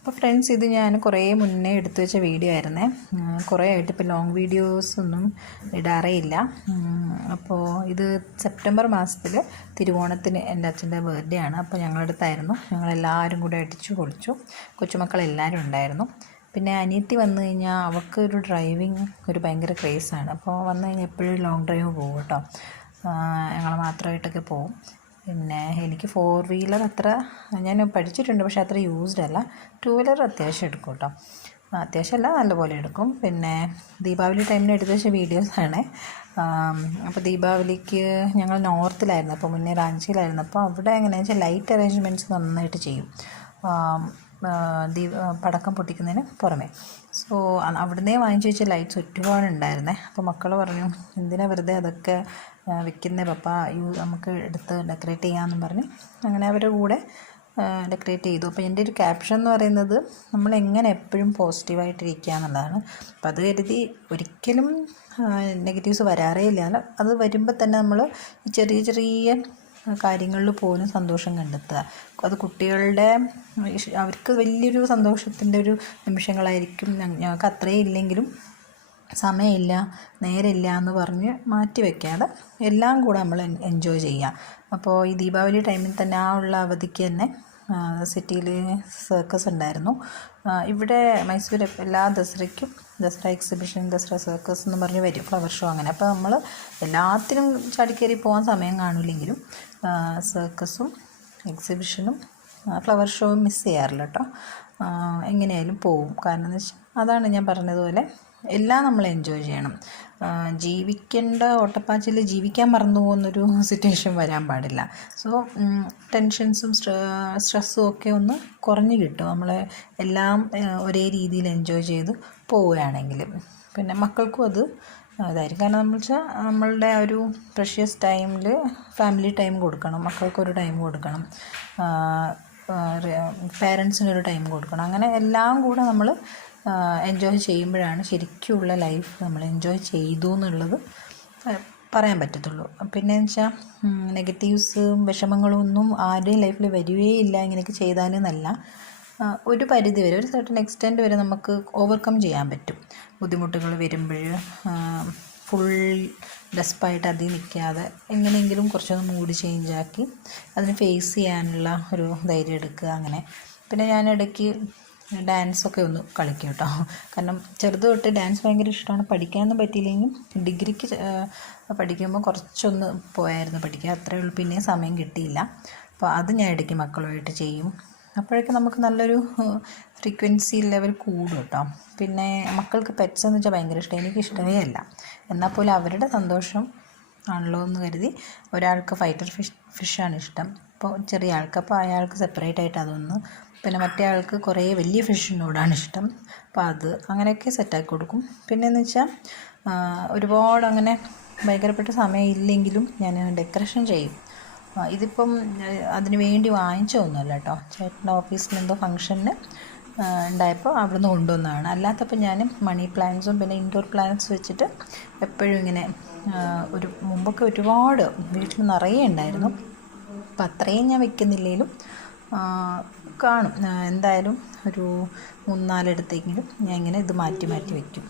അപ്പോൾ ഫ്രണ്ട്സ് ഇത് ഞാൻ കുറേ മുന്നേ എടുത്തു വെച്ച വീഡിയോ ആയിരുന്നേ. കുറേ ആയിട്ട് ഇപ്പോൾ ലോങ് വീഡിയോസ് ഒന്നും ഇടാറേ ഇല്ല. അപ്പോൾ ഇത് സെപ്റ്റംബർ മാസത്തിൽ തിരുവോണത്തിന് എന്റെ അച്ഛന്റെ ബർത്ത്ഡേ ആണ്. അപ്പോൾ ഞങ്ങളുടെ അടുത്തായിരുന്നു ഞങ്ങളെല്ലാവരും കൂടെ അടിച്ചു പൊളിച്ചു. കൊച്ചുമക്കളെല്ലാവരും ഉണ്ടായിരുന്നു. പിന്നെ അനിയത്തി വന്നു കഴിഞ്ഞാൽ അവൾക്ക് ഒരു ഡ്രൈവിങ് ഒരു ഭയങ്കര ക്രേസാണ് അപ്പോൾ വന്നു കഴിഞ്ഞാൽ എപ്പോഴും ലോങ് ഡ്രൈവ് പോകും കേട്ടോ. ഞങ്ങൾ മാത്രമായിട്ടൊക്കെ പോകും പിന്നെ എനിക്ക് ഫോർ വീലർ അത്ര ഞാൻ പഠിച്ചിട്ടുണ്ട് പക്ഷേ അത്ര യൂസ്ഡ് അല്ല. ടു വീലർ അത്യാവശ്യം എടുക്കും കേട്ടോ അത്യാവശ്യമല്ല നല്ലപോലെ എടുക്കും. പിന്നെ ദീപാവലി ടൈമിൽ എടുത്ത വെച്ച വീഡിയോസാണ് അപ്പോൾ ദീപാവലിക്ക് ഞങ്ങൾ നോർത്തിലായിരുന്നു അപ്പോൾ മുന്നേ റാഞ്ചിയിലായിരുന്നു. അപ്പോൾ അവിടെ എങ്ങനെയാണെന്ന് വെച്ചാൽ ലൈറ്റ് അറേഞ്ച്മെന്റ്സ് നന്നായിട്ട് ചെയ്യും. പടക്കം പൊട്ടിക്കുന്നതിന് പുറമെ. സോ അവിടുന്ന് വാങ്ങിച്ചു വെച്ച ലൈറ്റ്സ് ഒറ്റപാടുണ്ടായിരുന്നേ അപ്പോൾ മക്കൾ പറഞ്ഞു എന്തിനാ വെറുതെ അതൊക്കെ വെക്കുന്നേ? പപ്പ യൂ നമുക്ക് എടുത്ത് ഡെക്കറേറ്റ് ചെയ്യാമെന്നും പറഞ്ഞു അങ്ങനെ അവരുടെ കൂടെ ഡെക്കറേറ്റ് ചെയ്തു. അപ്പോൾ എന്റെ ഒരു ക്യാപ്ഷൻ എന്ന് പറയുന്നത് നമ്മൾ എങ്ങനെ എപ്പോഴും പോസിറ്റീവായിട്ടിരിക്കുക എന്നുള്ളതാണ്. അപ്പോൾ അത് കരുതി ഒരിക്കലും നെഗറ്റീവ്സ് വരാറേ ഇല്ല. അത് വരുമ്പോൾ തന്നെ നമ്മൾ ചെറിയ ചെറിയ കാര്യങ്ങളിൽ പോലും സന്തോഷം കണ്ടെത്തുക. അത് കുട്ടികളുടെ അവർക്ക് വലിയൊരു സന്തോഷത്തിന്റെ ഒരു നിമിഷങ്ങളായിരിക്കും ഞങ്ങൾക്ക് അത്രയും ഇല്ലെങ്കിലും സമയമില്ല നേരമില്ല എന്ന് പറഞ്ഞ് മാറ്റി വയ്ക്കാതെ എല്ലാം കൂടെ നമ്മൾ എൻജോയ് ചെയ്യാം അപ്പോൾ ഈ ദീപാവലി ടൈമിൽ തന്നെ ആ ഉള്ള അവധിക്ക് തന്നെ സിറ്റിയിൽ സർക്കസ് ഉണ്ടായിരുന്നു. ഇവിടെ മൈസൂർ എല്ലാ ദസറയ്ക്കും ദസറ എക്സിബിഷൻ ദസറ സർക്കസ് എന്ന് പറഞ്ഞ് വരും ഫ്ലവർ ഷോ അങ്ങനെ. അപ്പോൾ നമ്മൾ എല്ലാത്തിനും ചാടിക്കയറി പോകാൻ സമയം കാണില്ലെങ്കിലും സർക്കസും എക്സിബിഷനും ഫ്ലവർ ഷോയും മിസ് ചെയ്യാറില്ല കേട്ടോ എങ്ങനെയായാലും പോവും. കാരണം എന്ന് വെച്ചാൽ അതാണ് ഞാൻ പറഞ്ഞതുപോലെ എല്ലാം നമ്മൾ എൻജോയ് ചെയ്യണം. ജീവിക്കേണ്ട ഓട്ടപ്പാച്ചിൽ ജീവിക്കാൻ മറന്നു പോകുന്നൊരു സിറ്റുവേഷൻ വരാൻ പാടില്ല. സോ ടെൻഷൻസും സ്ട്രെസ്സും ഒക്കെ ഒന്ന് കുറഞ്ഞു കിട്ടും. നമ്മൾ എല്ലാം ഒരേ രീതിയിൽ എൻജോയ് ചെയ്ത് പോവുകയാണെങ്കിൽ പിന്നെ മക്കൾക്കും അത് ഇതായിരിക്കും കാരണം നമ്മൾ വെച്ചാൽ നമ്മളുടെ ഒരു പ്രഷ്യസ് ടൈമിൽ ഫാമിലി ടൈം കൊടുക്കണം. മക്കൾക്ക് ഒരു ടൈം കൊടുക്കണം പേരൻസിനൊരു ടൈം കൊടുക്കണം. അങ്ങനെ എല്ലാം കൂടെ നമ്മൾ എൻജോയ് ചെയ്യുമ്പോഴാണ് ശരിക്കുമുള്ള ലൈഫ് നമ്മൾ എൻജോയ് ചെയ്തു എന്നുള്ളത് പറയാൻ പറ്റത്തുള്ളൂ. പിന്നെ വെച്ചാൽ നെഗറ്റീവ്സും വിഷമങ്ങളും ഒന്നും ആരുടെയും ലൈഫിൽ വരികയേ ഇല്ല ഇങ്ങനെയൊക്കെ ചെയ്താലെന്നല്ല. ഒരു പരിധി വരെ ഒരു സർട്ടൺ എക്സ്റ്റെന്റ് വരെ നമുക്ക് ഓവർകം ചെയ്യാൻ പറ്റും. ബുദ്ധിമുട്ടുകൾ വരുമ്പോൾ ഫുൾ ഡെസ്പായിട്ട് അതിൽ നിൽക്കാതെ എങ്ങനെയെങ്കിലും കുറച്ചൊന്ന് മൂഡ് ചേഞ്ചാക്കി അതിന് ഫേസ് ചെയ്യാനുള്ള ഒരു ധൈര്യം എടുക്കുക അങ്ങനെ. പിന്നെ ഞാൻ ഇടയ്ക്ക് ഡാൻസൊക്കെ ഒന്ന് കളിക്കും കേട്ടോ. കാരണം ചെറുത് തൊട്ട് ഡാൻസ് ഭയങ്കര ഇഷ്ടമാണ്. പഠിക്കാനൊന്നും പറ്റിയില്ലെങ്കിൽ ഡിഗ്രിക്ക് പഠിക്കുമ്പോൾ കുറച്ചൊന്ന് പോയായിരുന്നു പഠിക്കുക അത്രയേ ഉള്ളൂ. പിന്നെ സമയം കിട്ടിയില്ല. അപ്പോൾ അത് ഞാൻ ഇടയ്ക്ക് മക്കളുമായിട്ട് ചെയ്യും. അപ്പോഴൊക്കെ നമുക്ക് നല്ലൊരു ഫ്രീക്വൻസി ലെവൽ കൂടും കേട്ടോ. പിന്നെ മക്കൾക്ക് പെറ്റ്സ് എന്ന് വെച്ചാൽ ഭയങ്കര ഇഷ്ടം. എനിക്ക് ഇഷ്ടമേ അല്ല. എന്നാൽ പോലും അവരുടെ സന്തോഷം ആണല്ലോ എന്ന് കരുതി ഒരാൾക്ക് ഫൈറ്റർ ഫിഷ് ഫിഷാണ് ഇഷ്ടം. അപ്പോൾ ചെറിയ ആൾക്ക് അപ്പോൾ അയാൾക്ക് സെപ്പറേറ്റ് ആയിട്ട് അതൊന്ന് പിന്നെ മറ്റേ ആൾക്ക് കുറേ വലിയ ഫിഷിനോടാണ് ഇഷ്ടം. അപ്പോൾ അത് അങ്ങനെയൊക്കെ സെറ്റാക്കി കൊടുക്കും. പിന്നെ എന്ന് വെച്ചാൽ ഒരുപാട് അങ്ങനെ ഭയങ്കരപ്പെട്ട സമയം ഇല്ലെങ്കിലും ഞാൻ ഡെക്കറേഷൻ ചെയ്യും. ആ, ഇതിപ്പം അതിന് വേണ്ടി വാങ്ങിച്ചൊന്നുമല്ല കേട്ടോ. ചേട്ടന്റെ ഓഫീസിൽ എന്തോ ഫംഗ്ഷന് ഉണ്ടായപ്പോൾ അവിടുന്ന് കൊണ്ടുവന്നതാണ്. അല്ലാത്തപ്പോൾ ഞാൻ മണി പ്ലാന്റ്സും പിന്നെ ഇൻഡോർ പ്ലാന്റ്സ് വെച്ചിട്ട് എപ്പോഴും ഇങ്ങനെ ഒരു മുമ്പൊക്കെ ഒരുപാട് വീട്ടിൽ നിറയെ ഉണ്ടായിരുന്നു. അപ്പം അത്രയും ഞാൻ വെക്കുന്നില്ലെങ്കിലും കാണും. എന്തായാലും ഒരു മൂന്നാലിടത്തെങ്കിലും ഞാൻ ഇങ്ങനെ ഇത് മാറ്റി മാറ്റി വയ്ക്കും